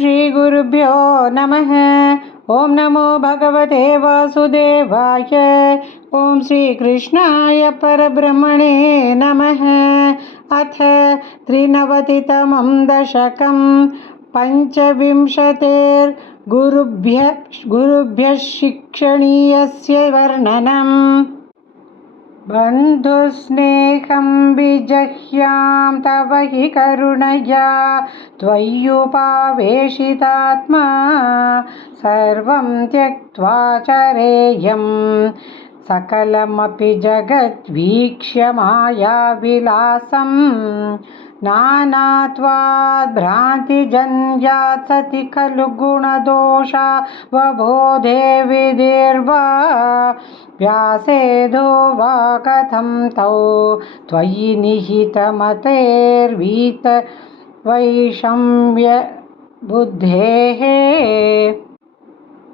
श्रीगुरुभ्यो नमः। ॐ नमो भगवते वासुदेवाय। ॐ श्रीकृष्णाय परब्रह्मणे नमः। अथ 93तमं दशकं। पंचविंशतेर्गुरुभ्यः शिक्षणीयस्य वर्णनम्। बन्धुस्नेहं विजह्यां तव हि करुणया त्वय्युपावेशितात्मा सर्वं त्यक्त्वा चरेयं सकलमपि जगद्वीक्ष्य मायाविलासं नानात्वाद् भ्रान्तिजन्यात् सति खलु गुणदोषावबोधे विधिर्वा व्यासेदो वा कथं तौ त्वयि निहितमतेर्वीत वैषम्य बुद्धेः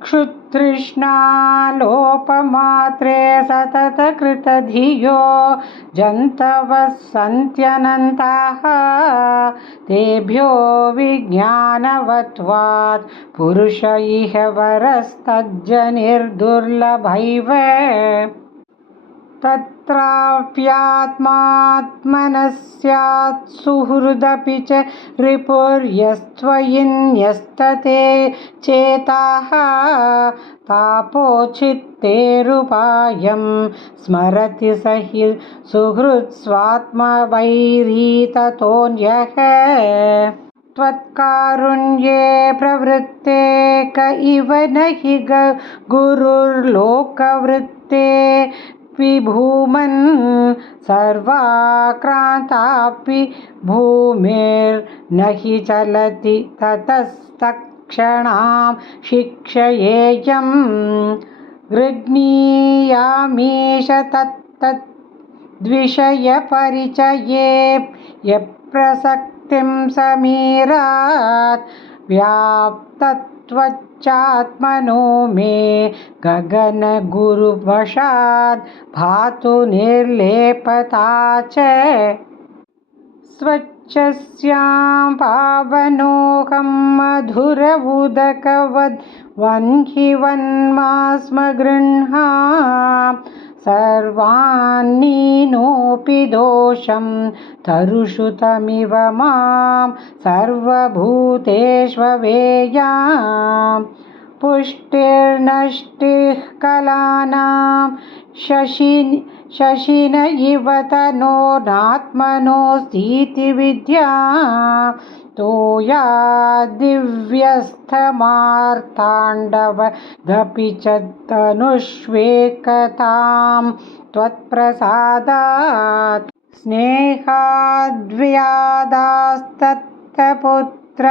क्षुतृष्णालोपमात्रे सततकृतधियो जन्तवः सन्त्यनन्ताः तेभ्यो विज्ञानवत्वात् पुरुष इह वरस्तज्जनिर्दुर्लभैव तत्राप्यात्मात्मनः स्यात् सुहृदपि च रिपुर्यस्त्वयिन्यस्तते चेताः तापोचित्तेरुपायं स्मरति स हि सुहृत्स्वात्मवैरी ततोऽन्यः त्वत्कारुण्ये प्रवृत्ते क इव न हि गुरुर्लोकवृत्ते विभूमन् सर्वाक्रान्तापि भूमिर्न हि चलति ततस्तत्क्षणां शिक्षयेयं गृह्णीयामीश तत्तद्विषयपरिचये यप्रसक्तिं समीरात् व्याप्तत्वच्चात्मनो मे गगनगुरुवशाद् भातु निर्लेपता च स्वच्छस्यां पावनोऽहं मधुरवुदकवद् वह्निवन्मास्म गृह्णा सर्वान्नीनोऽपि दोषं तरुषु तमिव मां सर्वभूतेष्वेयां पुष्टिर्नष्टिः कलानां शशिन इव तनोरात्मनोऽस्तीति विद्या तोया दिव्यस्थमार्ताण्डवदपि च तनुष्वेकतां त्वत्प्रसादात् स्नेहाद्व्यादास्तत्पुत्र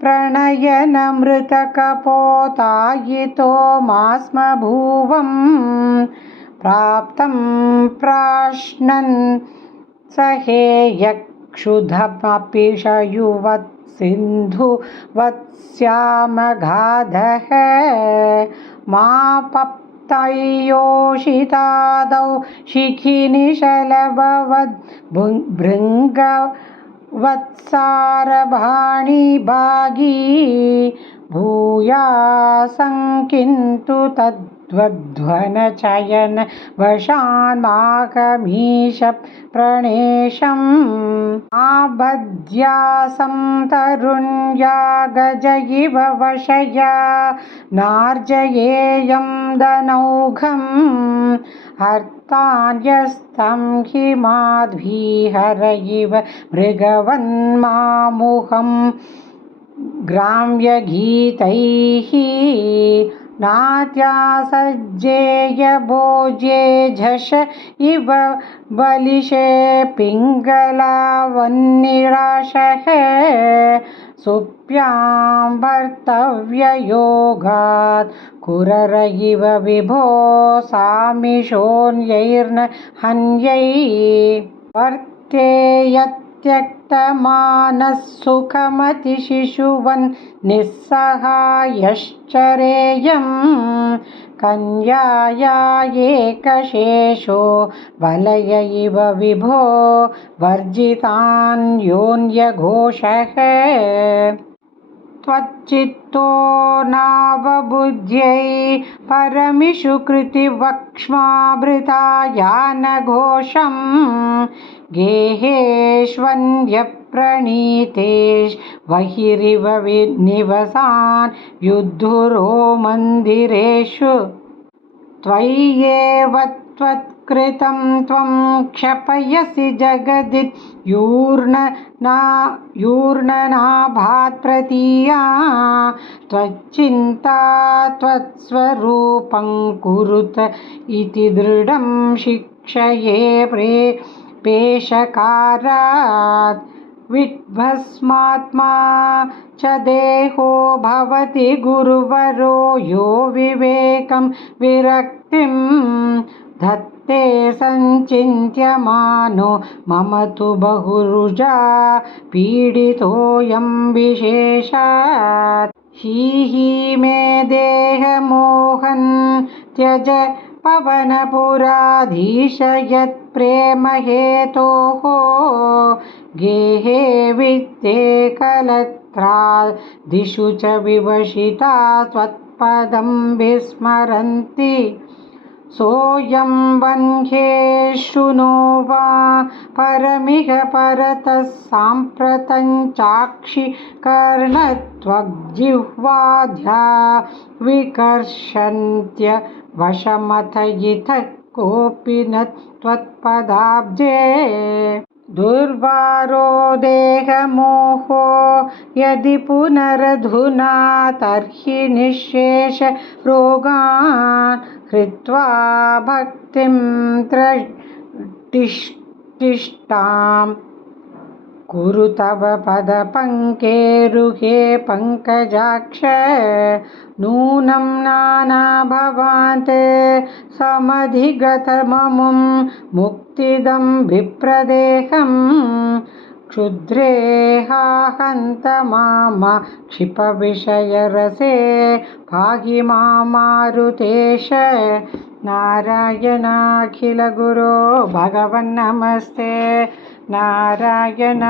प्रणयनमृतकपोतायितो मास्म भुवं प्राप्तं प्राश्नन् सहेयक्षुधमपि शयुवत् सिन्धुवत्स्यामगाधः मापप्तयोषितादौ शिखिनिशलभवद् भृङ्गवत्सारभाणिभागी भूयासंकिन्तु तद्वध्वनचयन वशान्माकमीश प्रणेशम् आबध्यासं तरुण्या गज इव वशया नार्जयेयं दनौघम् हर्तान्यस्तं हि माध्वीहर इव मृगवन्मामुहं ग्राम्यगीतैः नात्यासज्जेय भोज्ये झष इव बलिशे पिङ्गलावन्निराशः सुप्यां भर्तव्ययोगात् कुरर इव विभो सामिषोऽन्यैर्न हन्यै वर्तेयत्यक्तमानः सुखमतिशिशुवन् निस्सहायश्चरेयं कन्याया एकशेषो वलय इव विभो वर्जितान्योन्यघोषः त्वच्चित्तो नावबुद्ध्यै परमिषु कृतिवक्ष्माभृतायानघोषं गेहेष्वन्यप्रणीतेष्वहिरिव निवसान् युद्धुरो मन्दिरेषु त्वय्येव त्वत्कृतं त्वं क्षपयसि जगदित्यूर्णनाभात् प्रतीया त्वच्चिन्ता त्वत्स्वरूपं कुरुत इति दृढं शिक्षये पेशकारात् विद्भस्मात्मा च देहो भवति गुरुवरो यो विवेकं विरक्तिं धत्ते सञ्चिन्त्यमानो मम तु बहुरुजा पीडितोऽयं विशेषात् हि मे देहमोहन् त्यज पवनपुराधीश यत्प्रेमहेतोः गेहे वित्ते कलत्रादिषु च विवशिता त्वत्पदं विस्मरन्ति सोऽयं वह्नेषु नो वा परमिह परतः साम्प्रतं चाक्षिकर्णत्वग्जिह्वाद्या विकर्षन्त्य वशमथ इतः कोऽपि न त्वत्पदाब्जे दुर्वारो देहमोहो यदि पुनरधुना तर्हि निःशेष रोगान् हृत्वा भक्तिं तिष्ठां कुरु तव पदपङ्केरुहे पङ्कजाक्ष नूनं नानाभवात् समधिगतममुं मुक्तिदं विप्रदेहं क्षुद्रेहाहन्त मामा क्षिपविषयरसे पाहि मां मारुतेश नारायणाखिलगुरो भगवन्नमस्ते नारायणाखिलगुरो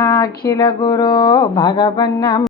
भगवन्नमस्ते।